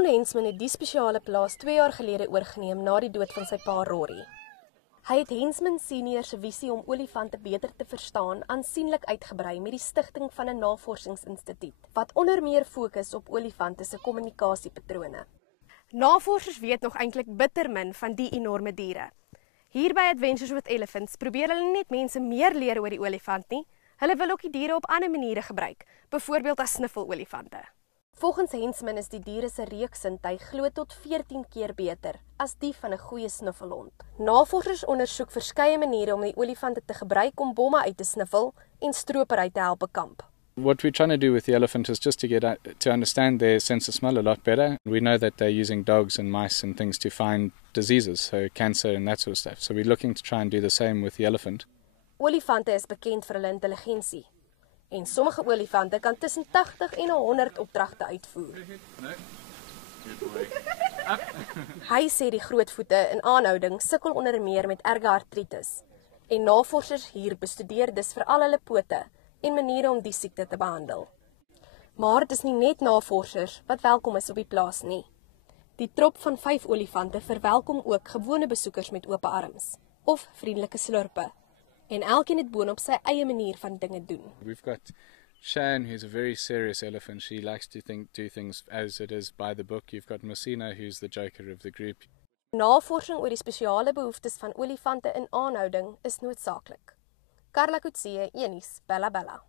Ron Hensman het die spesiale plaas 2 jaar gelede oorgeneem na die dood van sy pa Rory. Hy het Hensman Senior se visie om olifante beter te verstaan aansienlik uitgebrei met die stigting van 'n navorsingsinstituut wat onder meer fokus op olifante se kommunikasiepatrone. Navorsers weet nog eintlik bitter min van die enorme diere. Hier by Adventures with Elephants probeer hulle net mense meer leer oor die olifant nie. Hulle wil ook die diere op ander maniere gebruik, byvoorbeeld as snuffelolifante. Volgens Hensman is die diere se reuksintuig glo tot 14 keer beter as die van 'n goeie snuffelhond. Navorsers ondersoek verskeie maniere om die olifante te gebruik om bomme uit te sniffel en stropery te help bekamp. What we're trying to do with the elephant is just to get to understand their sense of smell a lot better. We know that they're using dogs and mice and things to find diseases, so cancer and that sort of stuff. So we're looking to try and do the same with the elephant. Olifante is bekend vir hulle intelligensie. En sommige olifante kan tussen 80 en 100 opdragte uitvoer. Hy sê die grootvoete in aanhouding sukkel onder meer met erge artritis. En navorsers hier bestudeer dus veral hulle pote en maniere om die siekte te behandel. Maar dit is nie net navorsers wat welkom is op die plaas nie. Die trop van 5 olifante verwelkom ook gewone besoekers met oop arms of vriendelike slurpe. En elkeen het boonop sy eie manier van dinge doen. We've got Shan, who's a very serious elephant. She likes to do things as it is by the book. You've got Messina, who's the joker of the group. Navorsing oor die spesiale behoeftes van olifante in aanhouding is noodsaaklik. Carla Coetzee, Enies, Bella Bella.